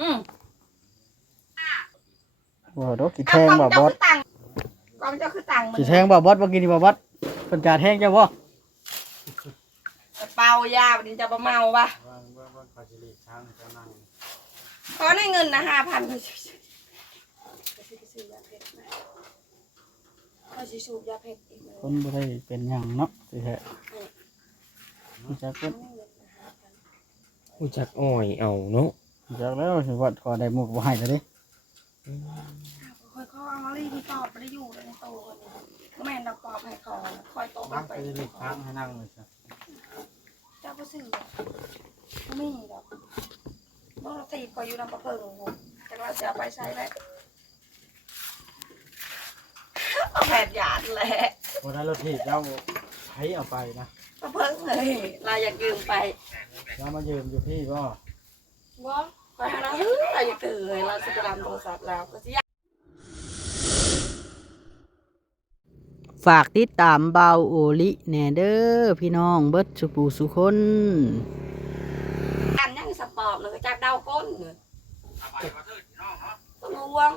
อืมบ่ดอกสิเอาแทงกล้บ่องบเจ้าอสคือตังกล้องเจ้าคือตังมึสิงแทงบ่บอสบ่กินนี่บ่บอสเพิ่นจะแทงเจ้าบ่เปายาบัดนี้จะบ่เมาปะว่างว่างว่างขอสิริทางเจ้านั่งขอในเงินนะห้าพันไปซื้อยาเผ็ดมาขอสิสูบยาเผ็ดอีกเลยคนบ่ได้เป็นหยังเนาะสิแท้รู้จักเพิ่นรู้จักอ้อยเอาเนาะ รู้จักแล้วสิว่าขอได้หมกบ่ให้แล้วเด้คอยข้อเอาลีที่ปอบไม่ได้อยู่เลยในโตคนนี้ก็แม่นดอกปอบให้คอคอยโตนั่งไปขอสิริทางให้นั่งเลยจ้ะเจ้าก็ซื้อไม่มีดอกบ่เราตีคอยอยู่นำประเพิงผมแต่ว่าจะเอาไปใช้แล้วเอาแผดหยาดแหละบ่ได้รถที่เจ้าใช้เอาไปนะประเพิงเลยเราอยากยืมไปเจ้ามายืมอยู่พี่ บ่ว่าคอยหาเราเฮ้ยเราอยากถือเลยเราจะรำโทรศัพท์แล้วก็สิฝากติดตามเบาโอลิแหน่เด้อพี่น้องเบิดสุปูสุคนอันยังสปอบเลยก็จับเดาก้นเลยต้องระวง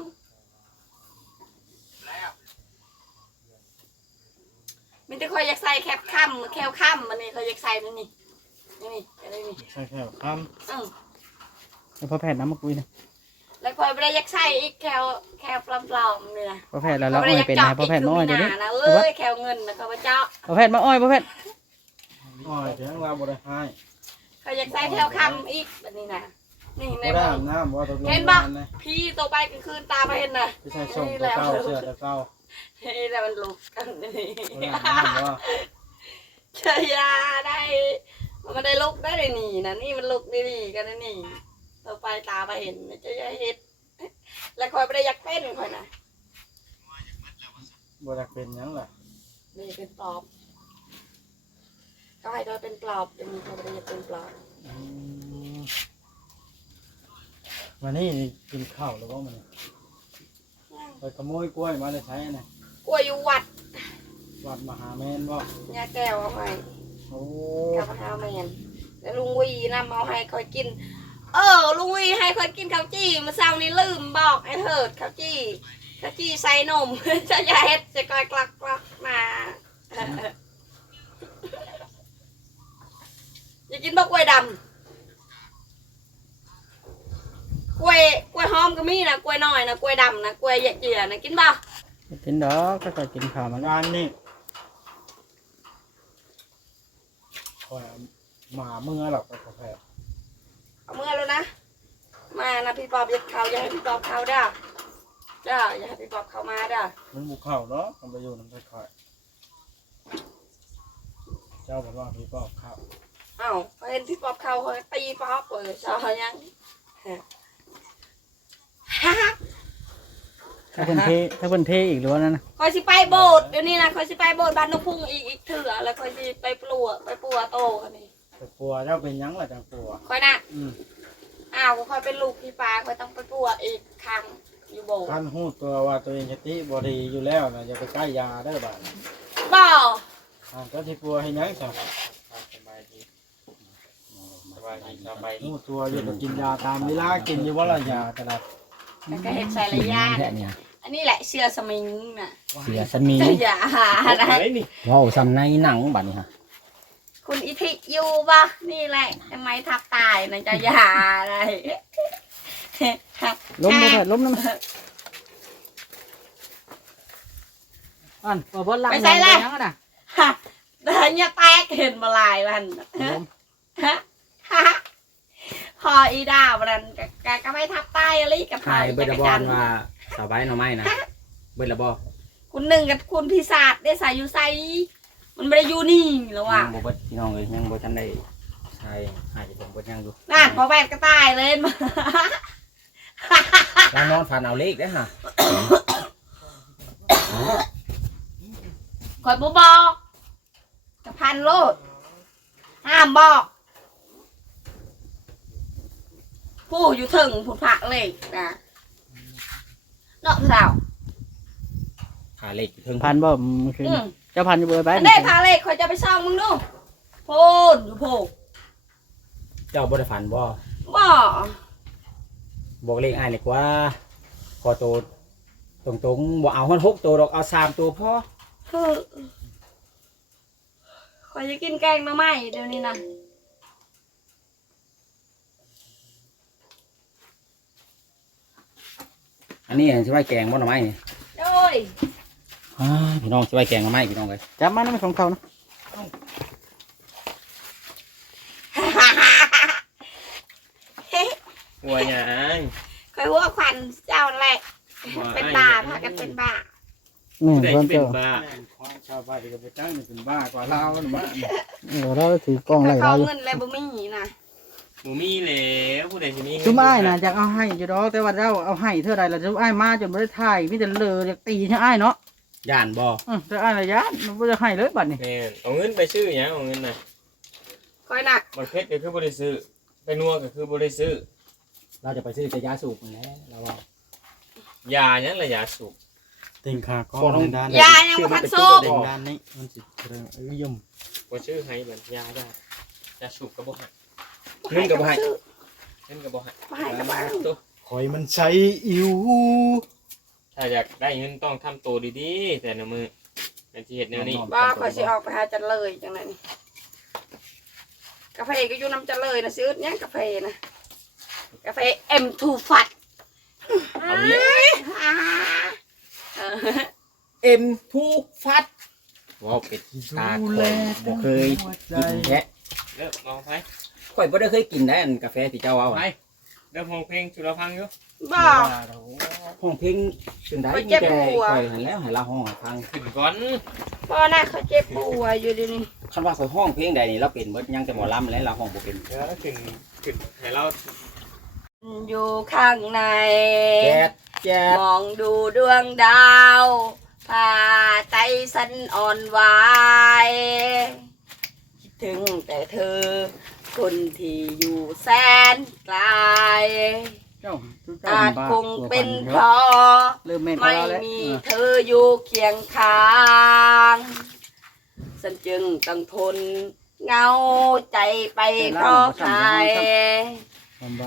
มันจะคอยอยากใส่แคบค่ำแคบค่ำมันนี่คอยอยากใส่มันนี่นี่นี่อะไรนี่ใช่แค่คอืม แล้วพ่อแพทย์นำมาคุยนะแล้วคอยไม่ได้อยากใส่อีกแคบแคบปลอมๆเนี่ยพ่อแพทย์แล้วเราอ้อยเป็นไงพ่อแพทย์มาอ้อยเดี๋ยวนี้นะเอ้ยแคบเงินนะข้าพเจ้าพ่อแพทย์มาอ้อยพ่อแพทย์ำอ้อยเถียงเราบ่ได้ให้เขาอยากใส่แคบค่ำอีกแบบนี้นะนี่ในบ่ได้มืออาบน้ำบ่ตกลงเห็นปะงานนะพี่โตไปกลางคืนตาไปเห็นนะพี่ชายส่งตัวเก่าเสื้อตัวเก่านี่แหละมันลุกกันนี่บ่ได้อาบน้ำบ่ชยาได้มันก็ได้ลุกได้เลยนี่นะนี่มันลุกได้ดีกันนะนี่ ต่อไปตาไปเห็นจะยาเห็ดแล้วคอยไม่ได้อยากเป็นคอยนะบ่ได้เป็นหยังล่ะนี่เป็นปลอบก็ให้ด้วยเป็นปลอบจะมีคอยไม่ได้อยากเป็นปลอบอืมวันนี้กินข้าวหรือว่ามันยไปขโมยกล้วยมาได้ใช้น่ะกล้วยอยู่วัด วัดมหาแมนบ่ยาแก้วเอาให้โอ้กับข้าวแมนแล้วลุงวีนำเอาให้คอยกิน เออลุงวีให้คอยกินข้าวจี้เมื่อเช้านี้ลืมบอกไอ้เถิดข้าวจี้ข้าวจี้ใส่นมจะอยาเฮ็ดจะกอยกลักกลักมาอย่ากินบะกล้วยดำกล้วยกล้วยหอมก็มีนะกล้วยน้อยนะกล้วยดำนะกล้วยเหยเจียนะกินบ่กินดอกก็ก็กินข้าวมันงานนี่คอยหมาเมื่อหรอกไปกาแฟ เอาเมื่อแล้วนะ มานะพี่ปอบอย่าเขาอย่าให้พี่ปอบเขาเด้อเด้ออย่าให้พี่ปอบเขามาเด้อมันบุกเข้าเนาะมันไปอยู่น้ำตาคอยเจ้าบอกว่าพี่ปอบเข้าเอ้าพอเห็นพี่ปอบเขาเขาตีปอบเลยชอยังถ้าเพิ่นเทถ้าเพิ่นเทอีกหรือว่านั่นนะคอยสิไปโบสถ์เดี๋ยวนี้นะคอยสิไปโบสถ์บ้านนกพุ่งอีกอีกเถื่อแล้วคอยสิไปปลัวไปปัวโตกันนี่ แต่ปัวเจ้าเป็นหยังล่ะจังปัวคอยน่ะอืมอ้าวคอยเป็นลูกพี่ปลาคอยต้องไปปัวอีกครั้งอยู่โบสถ์ท่านหู้ตัวว่าตัวเองสติบดีอยู่แล้วนะอย่าไปใกล้ยาได้อบ้านบ่อ่าก็ที่ปัวให้หยังสักสบายดี สบายดีสบายดี หู้ตัวอยู่ก็กินยาตามเวลากินอยู่ว่าละยาแต่ละแล้วก็เห็ดใส่ระยะแค่เนี่ยอันนี้แหละเชือสมิงน่ะเสือสมีจะอย่าหานะเฮ้ยนี่ว้าวซ้ำในหนังบัดนี้ฮะ คุณอิทิอยู่ปะนี่แหละทำไมทับตายนะจะอย่าอะไรล้มบ่แพทย์ล้มนำอันบ่บ่ลังยังอะน่ะฮะเดินเนี่ยแตกเห็นมาลายมันล้มฮะฮะพออีดาวมันกกะก็ไม่ทับใต้อะไรกับทายเบิดละบอลว่าสาวใบหน่อไม้นะเบิดละบอคุณหนึ่งกับคุณพิศาจได้ใส่อยู่ใส่ มันไม่ได้อยู่นี่แล้วยัว่ะงบ่เบิดพี่น้องเลยยังบ่ทันได้ใช่หายผมบ่ยังอยู่นั่นพอแบดก็ตายเลยมาแล้วนอนฝันเอาเลขได้อฮะคอยบบอกจะพันโลดห้ามบอกผู้อยู่ถึงผุดผักเลยนะเนาะสาวหาเลขอยู่เทิงพันบ่เมื่อคืนอืม เจ้าพันอยู่เบอร์ไปอันนี้พาเลยคอยจะไปซ่องมึงดูโพนอยู่โพเจ้าบ่ได้ฝันบ่บ่บอกเลขอ้ายนี่กว่าขอตัวตรงๆบ่เอาฮอด6ตัวดอกเอาสามตัวพอเฮ้อขอยจะกินแกงหน่อไม้เดี๋ยวนี้นะอันนี้สิไว้แกงบ่หน่อไม้นี่โอ้ยอ้าย พี่น้องสิไว้แกงหน่อไม้พี่น้องเอ้ยจับมานั่นเป็นของเขานะหัวหยางคอยหัวควันเจ้าแหละเป็นบ้าพากันเป็นบ้านี่ผู้ใดเพิ่นที่เป็เจ้านบ้าควายชาวบ้านก็ไปจ้างนี่เป็นบ้ากว่าลาวนะบ้านเออเราถือกล้องไล่เขาเราอยู่เงินแล้วบ่มีนะหมูมีแล้วผู้ใดที่มีเงินซุมอ้ายน่ะอยากเอาให้อยู่ดอกแต่ว่าเราเอาให้เท่าใดล่ะซุมอ้ายมาจนบ่ได้ถ่ายมีแต่เลออยากตีใช่อ้ายเนาะ ย่านบ่อือแต่อ้ายระยะมันบ่ได้ให้เลยบัดนี้แม่นเอาเงินไปซื้อหยังเอาเงินน่ะคอยหนักมันเพชรก็คือบ่ได้ซื้อไปนัวก็คือบ่ได้ซื้อเราจะไปซื้อแต่ยาสูบนั่นแหละเราว่า ยาหยังละยาสูบติงขาก้อขอน้องนด้านยายังบ่ทันสุกติงด้านนี้มันสิเรื่องเอ้ยยมบ่ซื้อให้บัดยาได้ยาสูบก็บ่ให้ เงินก็บ่ให้ เงินก็บ่ให้บ่ให้ก็บ่ให้ตัวคอยมันใช้อิว ถ้าอยากได้เงินต้องทำตัวดีๆ แต่ละมือเป็นที่เฮ็ดแนวนี้บ่คอยสิออกไปหาจันเลยจังได๋นี่กาแฟก็อยู่น้ำจันเลยนะซื้อหยังกาแฟนะกาแฟ M2 ฟัดเอาเนี้ยเออเอ็มทูฟัดว้าวเป็ดตาคอยบ่เคยกินแท้เลิกลองไปข่อยบ่ได้เคยกินได้อันกาแฟที่เจ้าเอาไป เริ่มห้องเพลงชุลพังอยู่บ่ห้องเพลงจึงได้ไปมีเจ็บแต่หัวข่อยหันแล้วให้เราห้องให้ฟังขึ้นก่อนบ่น่าเขาเจ็บปวดอยู่เดินี่คันว่าข่อยห้องเพลงใดนี่เราเป็นเบิดยังแต่หมอลำแล้วเราห้องบ่เป็นเดี๋ยวขึ้นขึ้นให้เราอยู่ข้างใน แจ๊ดแจ๊ดมองดูดวงดาวพาใจสันอ่อนไหวคิด ถึงแต่เธอ คนที่อยู่แสนไกลเจ้าทุกเจ้าอาจบ้คงเป็นเพตัวราะเริ่มแม่นไม่เขาแล้วมีเธออยู่เคียงข้างฉันจึงต้องทนเหงาใจไปเพราะใคร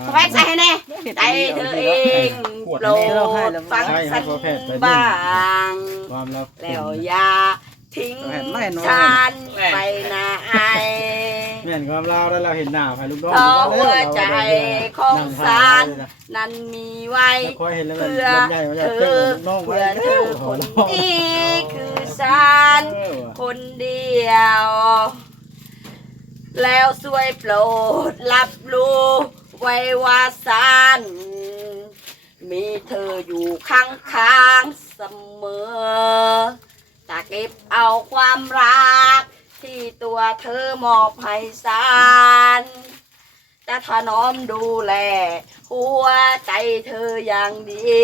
เขาแพทย์ใส่ให้แน่ ใจเธอเองโปรดฟังสันบ้าง ความลับแล้วอย่า ทิ้งฉันไปไหนแม่นความลาวแล้วเราเห็นหน้าไปลูกน้องเพราะหัวใจของฉันนั้นมีไว้คอยเห็นแล้วมันเพื่อใหญ่มาเธจากเจ้าอลูกน้องไว้เพื่อเธอคนนี้คือฉันคนเดียว แล้วช่วยโปรดรับรู้ไว้ว่าสันมีเธออยู่ข้างๆเสมอ จะเก็บเอาความรัก ที่ตัวเธอมอบให้สันจะถนอมดูแล หัวใจเธออย่างดี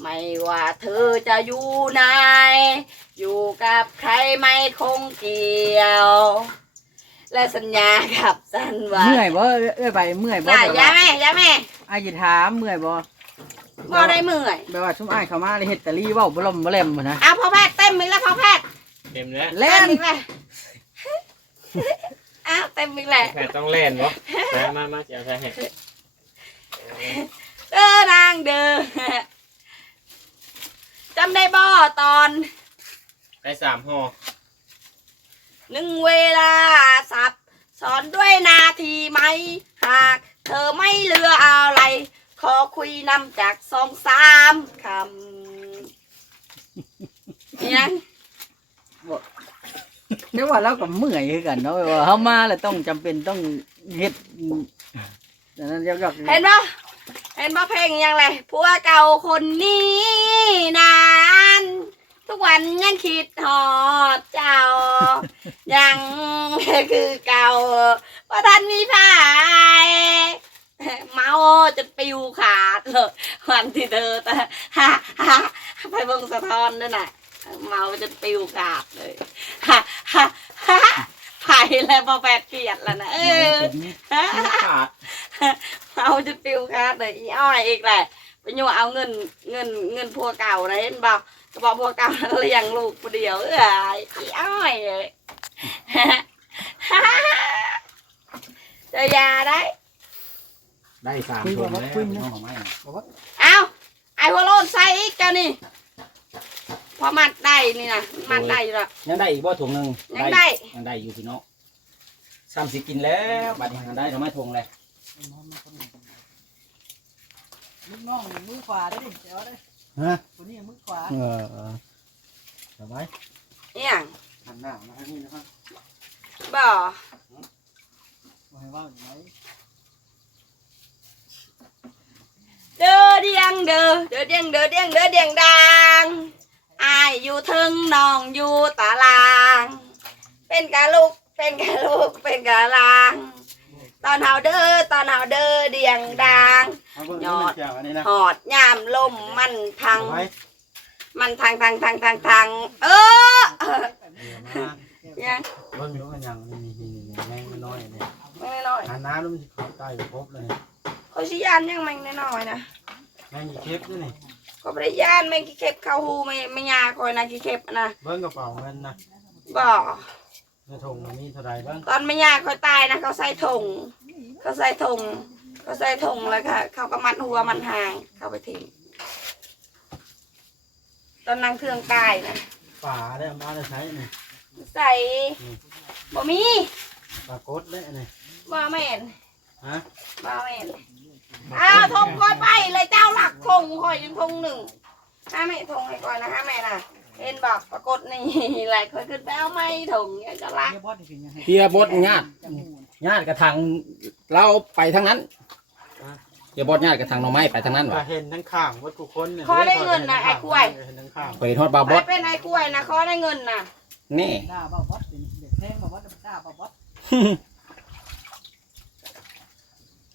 ไม่ว่าเธอจะอยู่ไหนอยู่กับใครไม่คงเกี่ยว และสัญญากับสันว่าเมื่อยบ่เอ้ยไปเมื่อยบ่น่ะแบบอย่าว่าแม่อย่าแม่อ้ายสิถามเมื่อยบ่ บ่ได้เมื่อยแบบว่าชุมอ้ายเข้ามาเลยเฮ็ดตะลี่เว้าบ่ล่มบ่แหลมบ่นะเอาพ่อแพทย์เต็มอีกแล้วพ่อแพทย์เต็มแล้วเล่นเต็มอีกแล้วอ้าวเต็มอีกแล้วแพทย์ต้องเล่นบ่มามามาจะเอาใส่ให้เด้อนางเด้อจำได้บ่ตอนได้สามห่อหนึ่งเวลาสับสอนด้วยนาทีไหม หาก เธอไม่เหลืออะไร ขอคุยนำจากสองสามคำยังเดี๋ยวว่าเราก็เมื่อยคือกันเนาะแบบว่าเฮามาแล้วต้องจำเป็นต้องเฮ็ดดังนั้นยอกๆเห็นปะเห็นปะเพลงยังไงผัวเก่าคนนี้นาน ทุกวันยังคิดหอดเจ้า ยังคือเก่าว่าท่านมีพาย เมาจนปิวขาดเลยวันที่เธอแต่ฮะฮะไปเบิ่งสะท้อนนั่นน่ะ เมาจนปิวขาดเลยฮะฮะฮะไปแล้วพอแปดเกลียดแล้วนะเออขาดเอาจะปิวค่ะเดี๋ยอีอ้อยอีกแหละไปโยเอาเงินเงินเงินพัวเก่านะเห็นบ่ก็บอกพัวเก่าเลี้ยงลูกคนเดียวเอ้ยอีอ้อยเลยจะยาได้ ได้สามคุยถุบ่งว่าแล้วคุยนะน้องของไม้น่ะเอาไอ้หัวโลนใส่อีกเจ้านี่พอมัดได้นี่นะมัดได้อยู่และยังได้อีกบ่ถุงหนึงยังได้ยังได้อยู่พี่น้องซ้ำสิกินแล้วบัดนี้ยังได้ทำไมถุงเลยลูกน้องมือขวาได้ดิเดี๋ยวได้ฮะคนนี้มือขวาเออเออสบายเนี่ยหันหน้ามาทางนี้นะครับบ่บ่ให้เว่าอยู่ไหนเด้อ เดียงเด้อเด้อเดียงเด้อเดียงเด้อเดียงดังอายอยู่ถึงน้องอยู่ตาราง เป็นกะลูกเป็นกะลูกเป็นกะลาง ตอนเฮาเด้อตอนเฮาเด้อเดียงดังเอาเบิ่งยอด หอดยามลมมันพัง มันทางทางทางทางทางเออเออเดี๋ยวมายังเบิ่งอยู่กันยังนี่นี่นี่นี่แม่งน้อยๆนี่ไม่น้อยหาน้ำแล้วมันสิเข้าใต้ครบเลยเขาชิยานยังไม่น้อยนะ แม่งอีเก็บด้วยนี่ก็ไม่ได้ยานไม่กี่เข็บเข้าหูไม่ไม่ยาคอยนะกี่เข็บนะเบิ่งกระเป๋าเงินนะบ่ในถุงมันมีเท่าไหร่เบิ่งตอนไม่ยาคอยตายนะเขาใส่ถุงเขาใส่ถุงเขาใส่ถุงแล้วค่ะเขาก็มัดหัวมันห่างเข้าไปทิ้งตอนนางเครื่องตายนะป่าได้เอามาได้ใช้นี่ใส่บ่มีปลากดได้นี่บ่แม่นฮะบ่แม่น อ้าวทงคอยไปเลยเจ้าหลักทงคอยยังทงหนึ่งห้าแม่ทงให้ก่อนนะห้าแม่น่ะเห็นบอกปรากฏนี่หลายคนขึ้นไปเอาไม้ถงอยากจะรักเฮียบอสนี่เป็นยังไงเฮียบดญาติญาติกระทางเราไปทางนั้นเฮียบดญาติกระทางหน่อไม้ไปทางนั้นก็วะเห็นทั้งข้างวัดทุกคนเนี่ยขอได้เงินนะไอ้กล้วย เห็นทั้งข้างไปทอดบาบไม่ดเป็นไอ้กล้วยนะขอได้เงินนะนี่ด่าบ่บอสเป็นเด็กแพงบ่บอสด่าบ่บอส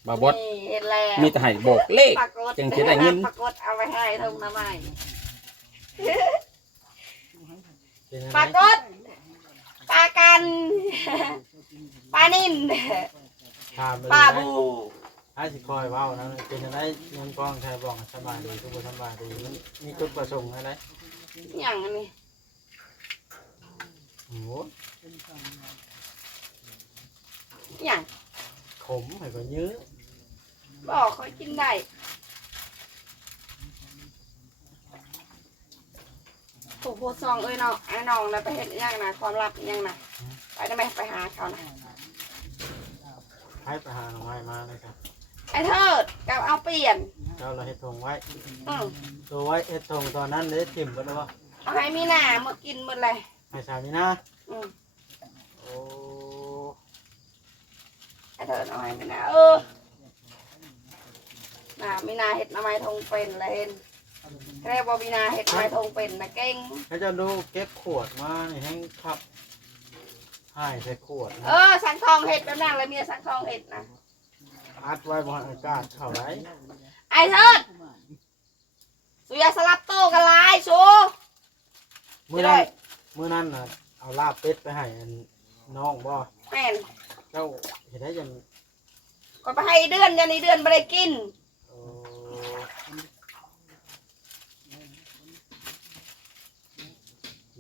บาบดนี่เห็นแล้วมีแต่ให้บอกเลข ปรากฏจึงจะได้เงิน ปรากฏเอาไปให้ทงน้ำไม้เป็นยังปไงรากฏปลากันปลานิ่นถามไปปลาเลยบูให้สิคอยเว้านะเป็นยังไงเงินกองแทบอกสบายดีทุกคนสบายดีมันมีจุดประสงค์อะไรอย่างนี้โอ้โหอย่างขมให้ก็ยื้อ บอกเขากินได้ถูกโพดซองเอ้ยน้องไอ้น้องนะไปเห็นอยังนะความลับอหยังนะไปได้ไหมไปหาเขานะให้ไปหาหน่อไม้มาเลยครับไอ้เทิดกับเอาเปลี่ยนเจ้าเราเฮ็ดทงไว้อืมตัวไว้เฮ็ดทงตอนนั้นเลยถิ่มกันแล้วว่าเอาให้มีหน้ามากินหมดเลยให้สามีนะอืมโอ้ไอ้เทิดเอาให้มีหน้าเออ น่ามีหน้าเห็ดหน้ำไม้ทงเป็นเลยเห็นแค่บอกมีหน้าเห็ดหน้ำไม้ทงเป็นนะเก่ง ให้เจ้าดูเก็บขวดมานี่ให้ขับให้ใส่ขวดเอนะอสังทองเห็ดแบบนั้นเลยเมียสังทองเห็ดนะอัดไว้บนอากาศเข้าไรไอ้เทิดสุยาสลับโตกันหลายชูมื้อนั้นมื้อนั้นน่ะเอาลาบเป็ดไปให้อันน้องบ่แม่นเจ้าเห็นได้ยังก็ไปให้เดือนยันนี้เดือนไม่ได้กิน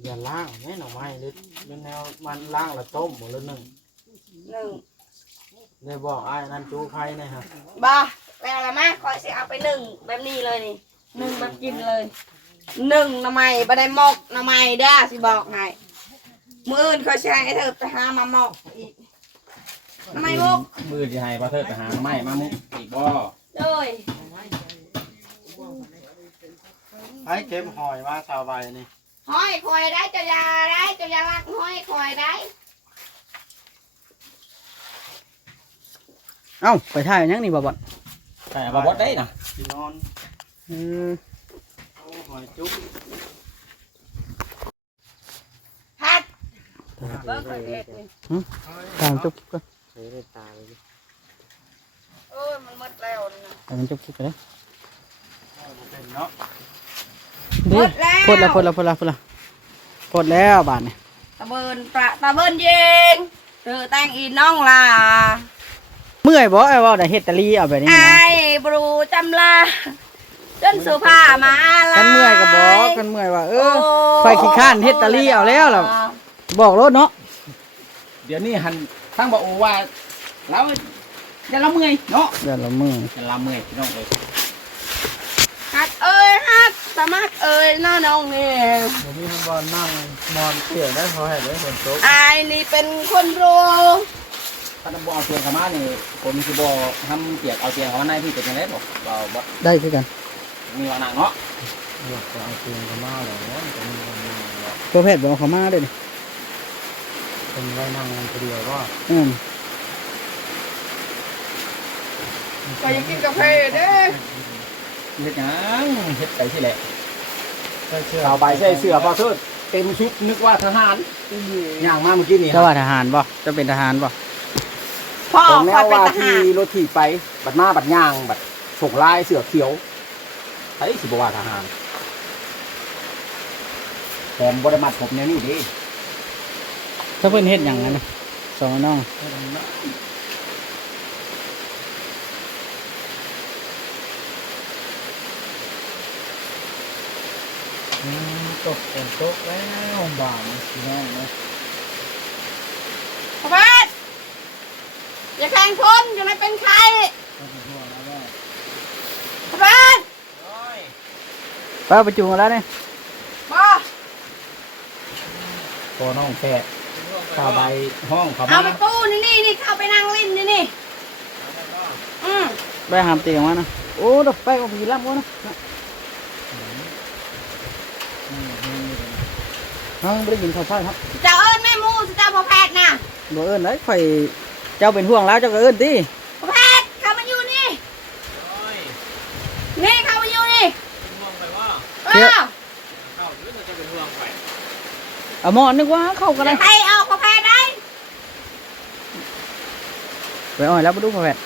อ้อย่าล่างแม่หน่อไม้หรือหรือแนวมันล่างละต้มหมดแล้วหนึ่งหนึ่งได้บอกไอ้ายนั่นจูไผ่นะฮะบ่แล้วละมาคอยสิเอาไปหนึ่งแบบนี้เลยนี่หนึ่งแบบกินเลยหนึ่งหน้ำไม้บ่ได้หมกหน้ำไม้เด้อสิบอกให้มืออื่นเขาใช้ให้เธอไปหามาหมกอีกหน้ำไม้หมกมือที่ให้พอเทิดไปหาหน่อไม้มามุกอีกบ่เลยให้เก็บหอยมาชาวใบนี่ ห้อยคอยได้เจ้ายาได้เจ้ายารักห้อยคอยได้เอ้าไปถ่ายยังนี่บ่บอสแต่บาบดได้นะที่นอนเออโอ้หอยจุ๊บพัดเบิ้งคอยเด็ดนี่ตามจบคลิปก่อนใช้ได้ตาเลยเออมันหมดแล้วนี่นะตามจบคลิปกันเลยเป็นเนาะ หมเด้ดแล้วพดละพดละพดละพดละพดแล้วบาทนี่ตะเบินประตะเบินเย็นเธอแต่งอีน้องลาเมื่อยบ่ไอ้เว่าได้เฮ็ดตะลีเอาแบบนี้ไอ้นะบรูจำลาจนสุภามาลากันเมื่อยก็บอกกันเมื่อยว่าเออไฟขี้ข้านเฮ็ดตะลี่เอาแล้วล่ะบอกรถเนาะเดี๋ยวนี้หันทั้งบอกโอว่าเราจะละเมื่อยเนาะเดือนละมือจะละเมื่อยพี่น้องเอ้ย ฮักเอ้ยฮักสมัครเอ้ยน้าน้องเนี่ยผมมีบอลนั่งนอนเตียงได้พอให้เลยฝนตกอายนี่เป็นคนรู้ถ้าบ่เอาเตียงเข้ามานี่ผมสิบ่ทำเตียงเอาเตียงเข้ามาในพี่เป็นจังได๋บ่บ่บ่ได้คือกันมีว่านั่งเนาะเดี๋ยวจะเอาเตียงกันมาเลยนะจะมีคนนั่งแล้วตัวแพทย์บอกเขามาเด้อนี่เป็นไว้นั่งคนเดียวก็อืมก็ยังกินกาแฟเด้อ เฮ็ดหยังเฮ็ดไปที่แหละใส่เสื้อสาวใบใส่เสื้อพอเทิดเต็มชุดนึกว่าทหารย่างมาเมื่อกี้นี่เจ้าว่าทหารบ่เจะเป็นทหารบ่พ่อผมแนคอยวเป็นว่าทหาที่รรถถีบไป บัดมาบัดย่างบัดส่งลายเสือเขียวไอ้สิบว่าทหารผมบริมัดผมเนี่ยนี่ดิถ้าเพิ่นเฮ็ดหยังนั้นน่ะสองน้อง ตกฝนตกแล้วบ่าวพี่น้องนะพ่อบ้านอย่าแข่งคนอย่าไม่เป็นใครก็จะห่วงแล้วว่าพ่อบ้านป้าประจุมาแล้วเนี่ยพ่อพอน้องแค่ข้าใบห้องเขาเอามาไปตู้นี่นี่นี่เข้าไปนั่งลิ้นนี่นี่อืมไปหามเตียงมานะโอ้ดอกไปเอาไปรับบ่นะ เฮาบ่ได้ยินเขาวไฟครับเจ้าเอิญแม่มูสิเจ้าพ่อแพทย์นะบ่เอิ้นได้ข่อยเจ้าเป็นห่วงแล้วเจ้าก็เอิ้นติพ่อแพทย์เข้ามาอยู่นี่นี่เข้ามาอยู่นี่เออเข้าหรือเราจะเป็นห่วงไปเอาหมอนึกว่าเข้ากันได้ใครออกพ่อแพทย์ได้ไปอ้อยแล้วบ่ดูพ่อแพทย์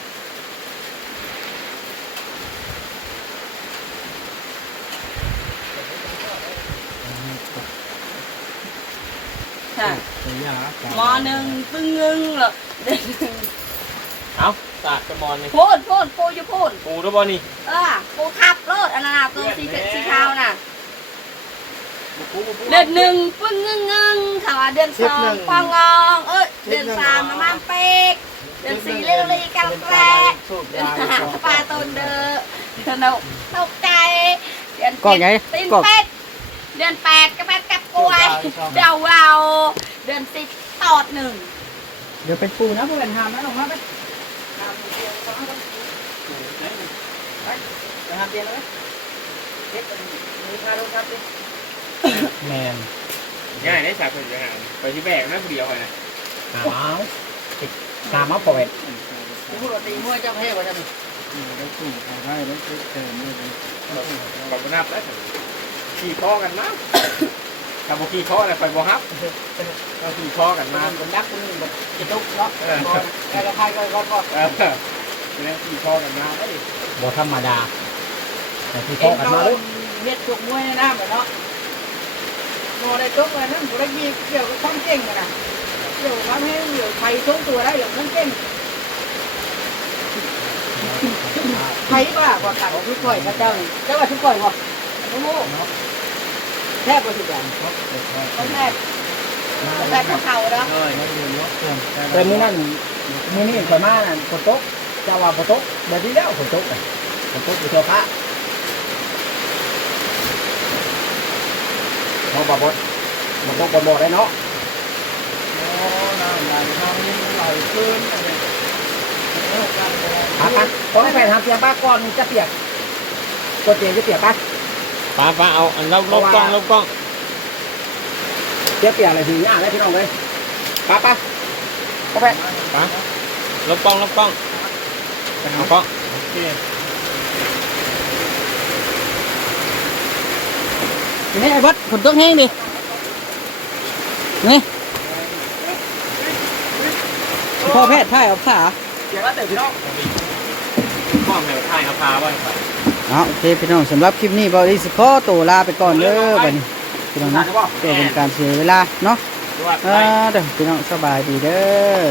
ค่ะ ตัวยา ห มอหนึ่งปึ้งงึงเหรอเด็กหนึ่งเอาตากกระมอนนี่พูดพูดพูดอยู่พูดปูด้วยบอนี่เออปูขับรถอันนั้นน่ะตัวสีสีขาวน่ะ ปูปูปูเดือนหนึ่งปึ้งงึงงึงค่ะว่าเดือนสองปองงองเอ้ยเดือนสามมาม่าเป๊กเดือนสี่เลี้ยวลีกันแกล้เดือนห้าปลาต้นเด้อเดือนหกตกใจเดือนกอกใหญ่ตีนกอกเป็ดเดือนแปดกระแปดกับกล้วยเดาเราเดือนสิบ ตอดหนึ่งเดี๋ยวเป็นปูนะพ่อแพทย์หามนะออกมาไปไปหามเตียงเลยเฮ็ดมือพาลงครับดิแมนง่ายได้ฉากคนจะหาไปที่แบกนะผู้เดียวไปนะหาวตามมาปล่อยพูดว่าตีมวยเจ้าแพ้ว่าจะมีได้ถูกเอาได้ได้เติมด้วยเลยขอบคุณนับแล้วขี่คอกันมา ถ้าบ่ขี่คอเนี่ยไปบ่ฮับเราขี่คอกันมามันเป็นดักคนนึงแบบจะตุกเนาะเออแล้วก็พายก็ก็ก็เออเนี่ยขี่คอกันมาได้บ่ธรรมดาแต่ที่เอ็พ่อนกันเขามาเลยเม็ดจุกมวยในน้ำเลยเนาะโมได้ตุกเลยนั่นบุรีกีเกี่ยวกับความเก่งกันนะเกี่ยวกับความให้เหลือไทยทุกตัวได้อย่างนั้นเก่งไทยป่ะกว่าขันทุกข่อยพระเจ้านี่เจ้าว่าทุกข่อยบ่โอ้โห แทบกว่าทุกอย่างต้องแทบต้องแทบกับเขาเนาะเลยไม่ยืนยกเครื่องแต่มื้อนั้นมื้อนี้ข่อยมานั่นฝนตกเจ้าว่าฝนตกเดี๋ยวนี้แล้วฝนตกน่ะฝนตกอยู่ทั่วฟ้าเขาบอกว่ามันตกบ่บ่ได้เนาะโอ้น้ำไหลทางนี้ไหลขึ้นอะไรเลิกกันไปแล้วหากันขอให้แฟนทำเตียงป้าก่อนจะเปียกตัวเตียจะเปียกปะ ป้าป้าเอาอันลบลบกล้องลบกล้องเปียกเปียกอะไรทีนี้อ่านได้พี่น้องเลยป้าป้าขอแฟนป้าลบกล้องลบกล้องเอากล้องโอเคนี่ไอ้บดฝนตกแห้งดินี่พ่อแพทย์ท่ายเอาขาเปียกแล้วเตะพี่น้องกล้องให้ถ่ายเอาพาไว้ไป เอาโอเคพี่น้องสำหรับคลิปนี้บอดี้สขอตัวลาไปก่อนเด้อบัดนี้พี่น้องทานะนจะบอกเพื่อเป็นการเสียเวลาเนาะรวดเอไปอเด้อพี่น้องสบายดีเด้อ